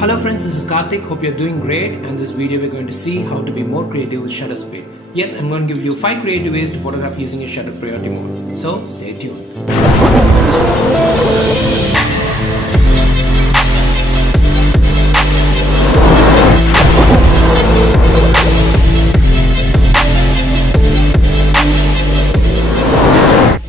Hello friends, this is Karthik. Hope you're doing great. And in this video we're going to see how to be more creative with shutter speed. Yes, I'm going to give you 5 creative ways to photograph using your shutter priority mode. So stay tuned.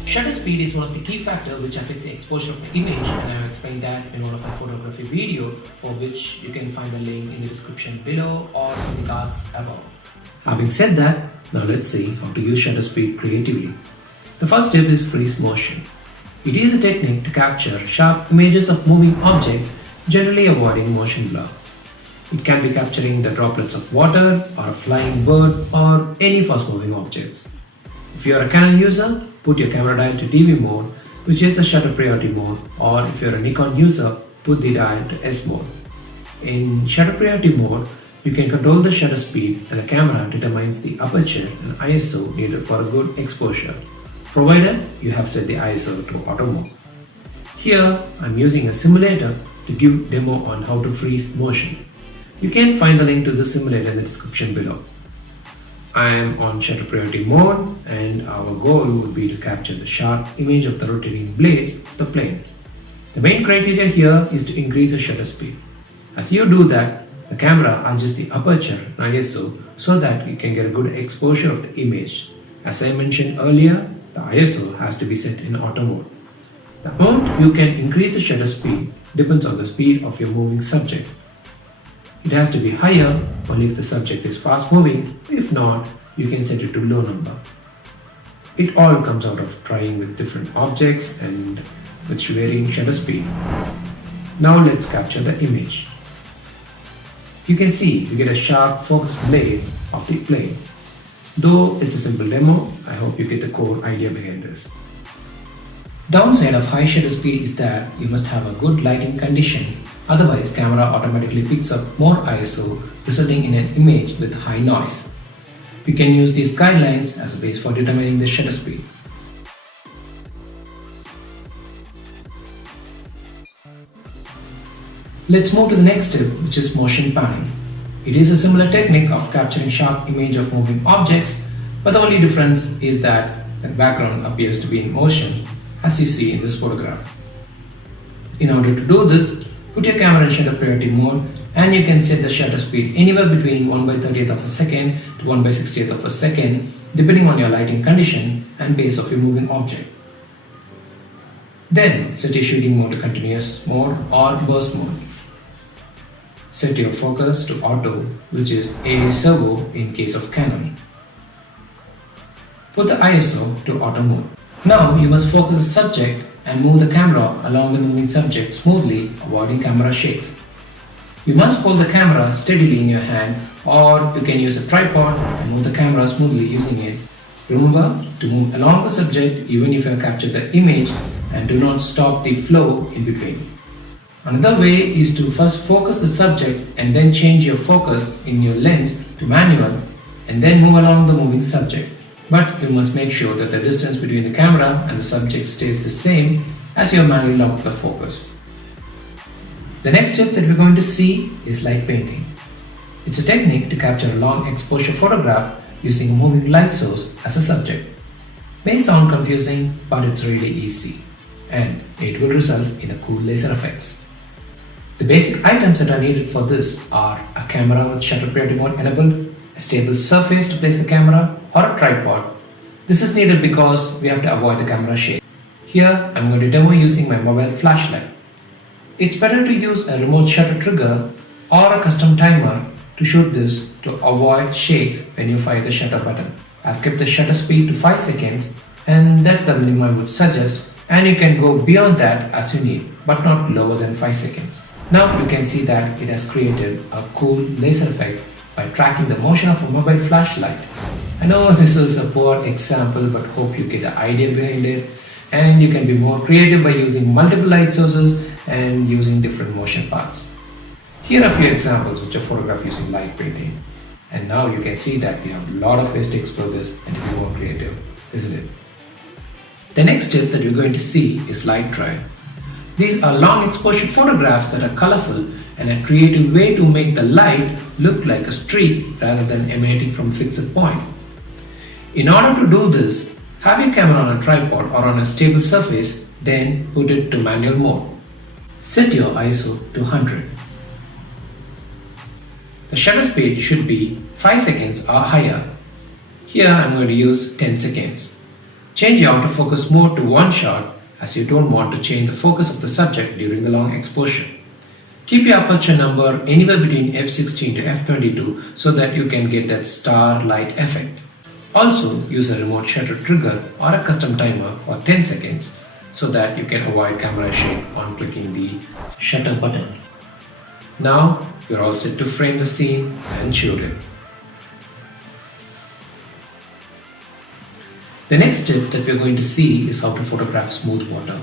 Shutter speed is one of the key factors which affects the exposure of the image, and I have explained that in one of my photography video, for which you can find the link in the description below or in the cards above. Having said that, now let's see how to use shutter speed creatively. The first step is freeze motion. It is a technique to capture sharp images of moving objects, generally avoiding motion blur. It can be capturing the droplets of water or a flying bird or any fast moving objects. If you are a Canon user, put your camera dial to DV mode, which is the shutter priority mode, or if you are a Nikon user, put the dial to S mode. In shutter priority mode, you can control the shutter speed and the camera determines the aperture and ISO needed for a good exposure, provided you have set the ISO to auto mode. Here, I'm using a simulator to give demo on how to freeze motion. You can find the link to the simulator in the description below. I am on shutter priority mode and our goal would be to capture the sharp image of the rotating blades of the plane. The main criteria here is to increase the shutter speed. As you do that, the camera adjusts the aperture and ISO so that you can get a good exposure of the image. As I mentioned earlier, the ISO has to be set in auto mode. The amount you can increase the shutter speed depends on the speed of your moving subject. It has to be higher only if the subject is fast moving. If not, you can set it to low number. It all comes out of trying with different objects and with varying shutter speed. Now let's capture the image. You can see you get a sharp focused blade of the plane. Though it's a simple demo, I hope you get the core idea behind this. Downside of high shutter speed is that you must have a good lighting condition. Otherwise, camera automatically picks up more ISO, resulting in an image with high noise. You can use these guidelines as a base for determining the shutter speed. Let's move to the next step, which is motion panning. It is a similar technique of capturing sharp image of moving objects, but the only difference is that the background appears to be in motion, as you see in this photograph. In order to do this, put your camera in shutter priority mode and you can set the shutter speed anywhere between 1/30th of a second to 1/60th of a second, depending on your lighting condition and pace of your moving object. Then set your shooting mode to continuous mode or burst mode. Set your focus to auto, which is A servo in case of Canon. Put the ISO to auto mode. Now you must focus the subject and move the camera along the moving subject smoothly, avoiding camera shakes. You must hold the camera steadily in your hand, or you can use a tripod and move the camera smoothly using it. Remember to move along the subject even if you have captured the image, and do not stop the flow in between. Another way is to first focus the subject and then change your focus in your lens to manual and then move along the moving subject. But you must make sure that the distance between the camera and the subject stays the same as you manually lock the focus. The next step that we're going to see is light painting. It's a technique to capture a long exposure photograph using a moving light source as a subject. May sound confusing, but it's really easy, and it will result in a cool laser effects. The basic items that are needed for this are a camera with shutter priority mode enabled, a stable surface to place the camera, or a tripod. This is needed because we have to avoid the camera shake. Here I'm going to demo using my mobile flashlight. It's better to use a remote shutter trigger or a custom timer to shoot this to avoid shakes when you fire the shutter button. I've kept the shutter speed to 5 seconds and that's the minimum I would suggest, and you can go beyond that as you need, but not lower than 5 seconds. Now you can see that it has created a cool laser effect by tracking the motion of a mobile flashlight. I know this is a poor example, but hope you get the idea behind it, and you can be more creative by using multiple light sources and using different motion paths. Here are a few examples which are photographed using light painting, and now you can see that we have a lot of ways to explore this and to be more creative, isn't it? The next step that you're going to see is light trial. These are long exposure photographs that are colorful and a creative way to make the light look like a streak rather than emanating from a fixed point. In order to do this, have your camera on a tripod or on a stable surface, then put it to manual mode. Set your ISO to 100. The shutter speed should be 5 seconds or higher. Here I am going to use 10 seconds. Change your autofocus mode to one shot as you don't want to change the focus of the subject during the long exposure. Keep your aperture number anywhere between f16 to f22 so that you can get that star light effect. Also use a remote shutter trigger or a custom timer for 10 seconds so that you can avoid camera shake on clicking the shutter button. Now you're all set to frame the scene and shoot it. The next tip that we're going to see is how to photograph smooth water.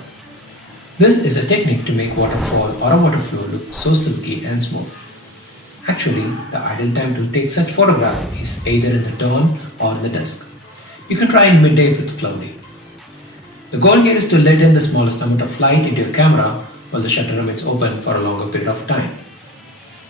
This is a technique to make waterfall or a water flow look so silky and smooth. Actually, the ideal time to take such photograph is either in the dawn or in the dusk. You can try in midday if it's cloudy. The goal here is to let in the smallest amount of light into your camera while the shutter remains open for a longer period of time.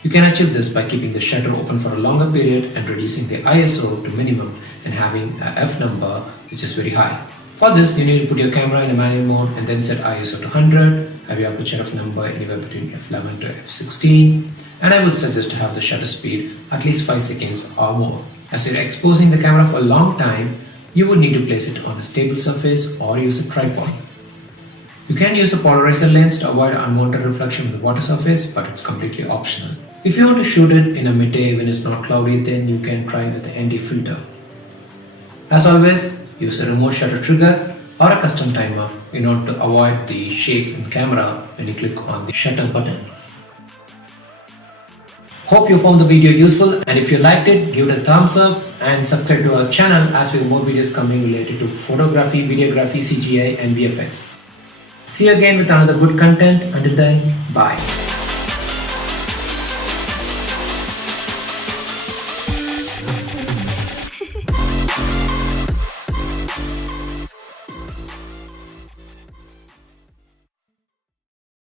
You can achieve this by keeping the shutter open for a longer period and reducing the ISO to minimum and having a f number which is very high. For this, you need to put your camera in a manual mode and then set ISO to 100, have your aperture f number anywhere between f11 to f16, and I would suggest to have the shutter speed at least 5 seconds or more. As you're exposing the camera for a long time, you would need to place it on a stable surface or use a tripod. You can use a polarizer lens to avoid unwanted reflection of the water surface, but it's completely optional. If you want to shoot it in a midday when it's not cloudy, then you can try with the ND filter. As always, use a remote shutter trigger or a custom timer in order to avoid the shakes in camera when you click on the shutter button. Hope you found the video useful, and if you liked it, give it a thumbs up and subscribe to our channel as we have more videos coming related to photography, videography, CGI and VFX. See you again with another good content. Until then, bye.